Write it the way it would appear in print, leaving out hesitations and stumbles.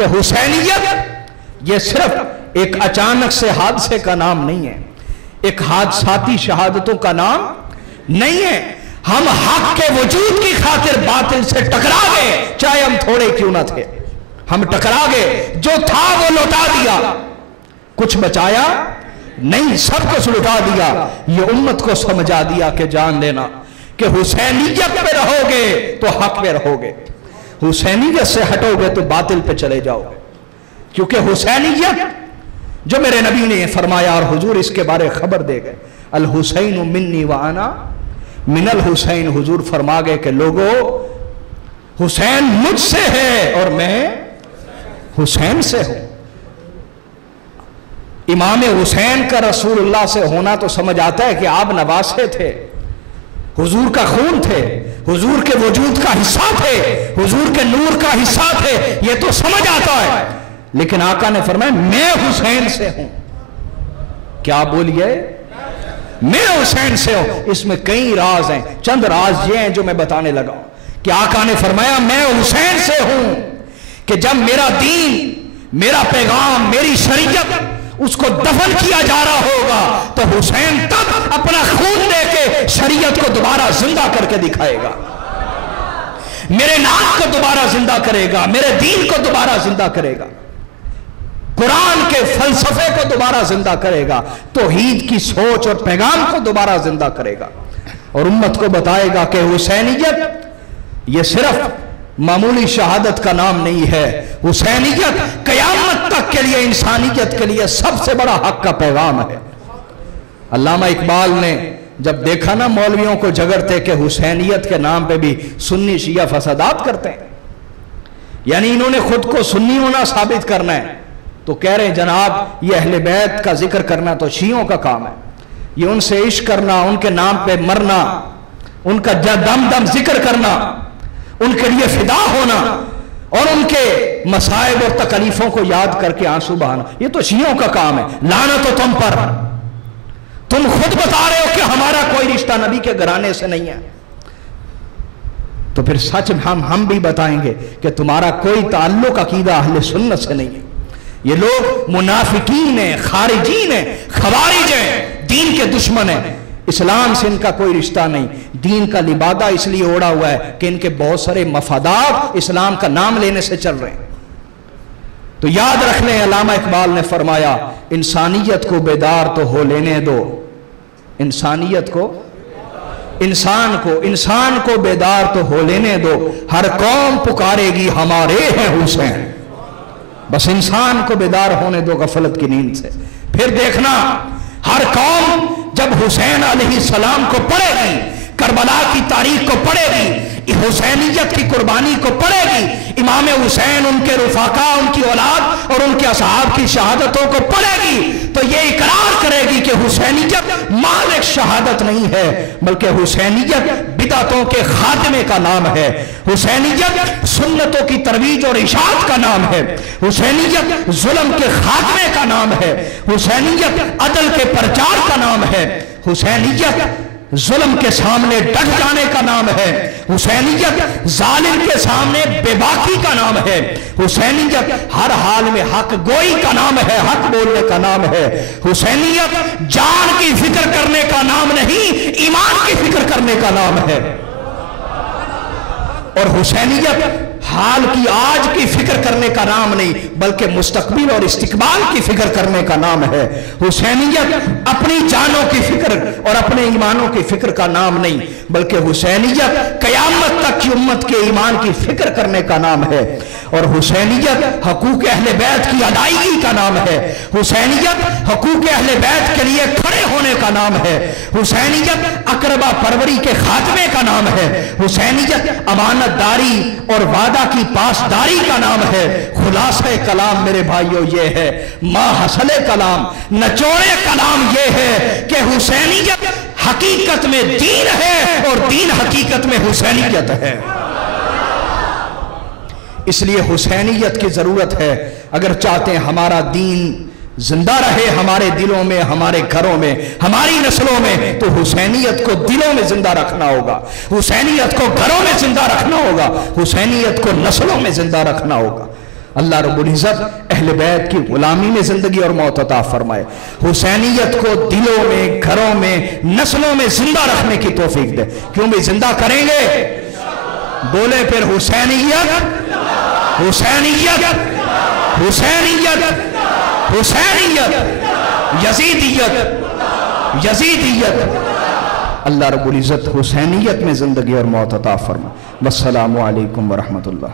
कि हुसैनियत ये सिर्फ एक अचानक से हादसे का नाम नहीं है, एक हादसाती शहादतों का नाम नहीं है। हम हक के वजूद की खातिर बातिल से टकरा गए, चाहे हम थोड़े क्यों ना थे, हम टकरा गए। जो था वो लौटा दिया, कुछ बचाया नहीं, सब कुछ लुटा दिया। ये उम्मत को समझा दिया कि जान लेना कि हुसैनियत पे रहोगे तो हक पे रहोगे, हुसैनियत से हटोगे तो बातिल पे चले जाओगे। क्योंकि हुसैनियत जो मेरे नबी ने फरमाया और हुजूर इसके बारे खबर दे गए, अल हुसैन मिन्नी व अना मिनल हुसैन, हुजूर फरमा गए कि लोगों हुसैन मुझसे है और मैं हुसैन से हूं। इमाम हुसैन का रसूलुल्लाह से होना तो समझ आता है कि आप नवासे थे, हुजूर का खून थे, हुजूर के वजूद का हिस्सा थे, हुजूर के नूर का हिस्सा थे, ये तो समझ आता है। लेकिन आका ने फरमाया मैं हुसैन से हूं। क्या बोलिए? मैं हुसैन से हूं। इसमें कई राज हैं, चंद राज ये हैं जो मैं बताने लगा कि आका ने फरमाया मैं हुसैन से हूं, कि जब मेरा दीन, मेरा पैगाम, मेरी शरीयत उसको दफन किया जा रहा होगा तो हुसैन तब अपना खून देके शरीयत को दोबारा जिंदा करके दिखाएगा, मेरे नाम को दोबारा जिंदा करेगा, मेरे दीन को दोबारा जिंदा करेगा, कुरान के फलसफे को दोबारा जिंदा करेगा, तौहीद की सोच और पैगाम को दोबारा जिंदा करेगा और उम्मत को बताएगा कि हुसैनियत ये सिर्फ मामूली शहादत का नाम नहीं है, हुसैनियत कयामत तक के लिए इंसानियत के लिए सबसे बड़ा हक का पैगाम है। अल्लामा इकबाल ने जब देखा ना मौलवियों को झगड़ते कि हुसैनियत के नाम पे भी सुन्नी शिया फसादात करते हैं, यानी इन्होंने खुद को सुन्नी होना साबित करना है, तो कह रहे हैं जनाब ये अहले बैत का जिक्र करना तो शियों का काम है, ये उनसे इश्क करना, उनके नाम पे मरना, उनका दम दम जिक्र करना, उनके लिए फिदा होना और उनके मसाइब और तकलीफों को याद करके आंसू बहाना, ये तो शियों का काम है। लानत तो तुम पर, तुम खुद बता रहे हो कि हमारा कोई रिश्ता नबी के घराने से नहीं है, तो फिर सच हम भी बताएंगे कि तुम्हारा कोई ताल्लुक अकीदा अहले सुन्नत से नहीं है। ये लोग मुनाफिकीन है, खारिजीन है, खवारिज है, दीन के दुश्मन है, इस्लाम से इनका कोई रिश्ता नहीं। दीन का लिबादा इसलिए ओढ़ा हुआ है कि इनके बहुत सारे मफादात इस्लाम का नाम लेने से चल रहे हैं। तो याद रख लें, अल्लामा इकबाल ने फरमाया इंसानियत को बेदार तो हो लेने दो, इंसानियत को, इंसान को बेदार तो हो लेने दो, हर कौम पुकारेगी हमारे हैं हुसैन। बस इंसान को बेदार होने दो गफलत की नींद से, फिर देखना हर कौम जब हुसैन अलैहिस्सलाम को पढ़ेगी, करबला की तारीख को पढ़ेगी, हुसैनियत की कुर्बानी को पढ़ेगी, इमाम हुसैन, उनके रुफाका, उनकी औलाद और उनके असहाब की शहादतों को पढ़ेगी, तो ये इकरार करेगी कि हुसैनियत माल एक शहादत नहीं है, बल्कि हुसैनियत बिदअतों के खात्मे का नाम है, हुसैनियत सुन्नतों की तरवीज और इशाअत का नाम है, हुसैनियत जुल्म के खात्मे का नाम है, हुसैनियत अदल के प्रचार का नाम है, हुसैनियत जुल्म के सामने डट जाने का नाम है, हुसैनियत जालिम के सामने बेबाकी का नाम है, हुसैनियत हर हाल में हक गोई का नाम है, हक बोलने का नाम है, हुसैनियत जान की फिक्र करने का नाम नहीं, ईमान की फिक्र करने का नाम है। और हुसैनियत हाल की, आज की फिक्र करने का नाम नहीं, बल्कि मुस्तकबिल और इस्तिकबाल की फिक्र करने का नाम है। हुसैनियत अपनी जानों की फिक्र और अपने ईमानों की फिक्र का नाम नहीं, बल्कि हुसैनियत कयामत तक की उम्मत के ईमान की फिक्र करने का नाम है। और हुसैनियत हकूक अहले बैत की अदायगी का नाम है, हुसैनियत हकूक अहले बैत के लिए खड़े होने का नाम है, हुसैनियत अकरबा परवरी के खात्मे का नाम है, हुसैनियत अमानतदारी और वादा की पासदारी का नाम है। खुलासा कलाम मेरे भाइयों ये है, माहसले कलाम, नचोड़े कलाम ये है कि हुसैनियत हकीकत में दीन है और दीन हकीकत में हुसैनियत है। इसलिए हुसैनियत की जरूरत है अगर चाहते हैं हमारा दीन जिंदा रहे हमारे दिलों में, हमारे घरों में, हमारी नस्लों में, तो हुसैनियत को दिलों में जिंदा रखना होगा, हुसैनियत को घरों में जिंदा रखना होगा, हुसैनियत को नस्लों में जिंदा रखना होगा। अल्लाह रब्बुल इज़्ज़त अहले बैत की गुलामी में जिंदगी और मौत अता फरमाए। हुसैनियत को दिलों में, घरों में, नस्लों में जिंदा रखने की तौफीक दे। क्यों भी जिंदा करेंगे? बोले फिर हुसैनियत, हुसैनियत, हुसैनियत, हुसैनियत, यजीदियत, यजीदियत। अल्लाह रब्बुल इज़्ज़त हुसैनियत में जिंदगी और मौत अता फरमाए। वस्सलामु अलैकुम व रहमतुल्लाह।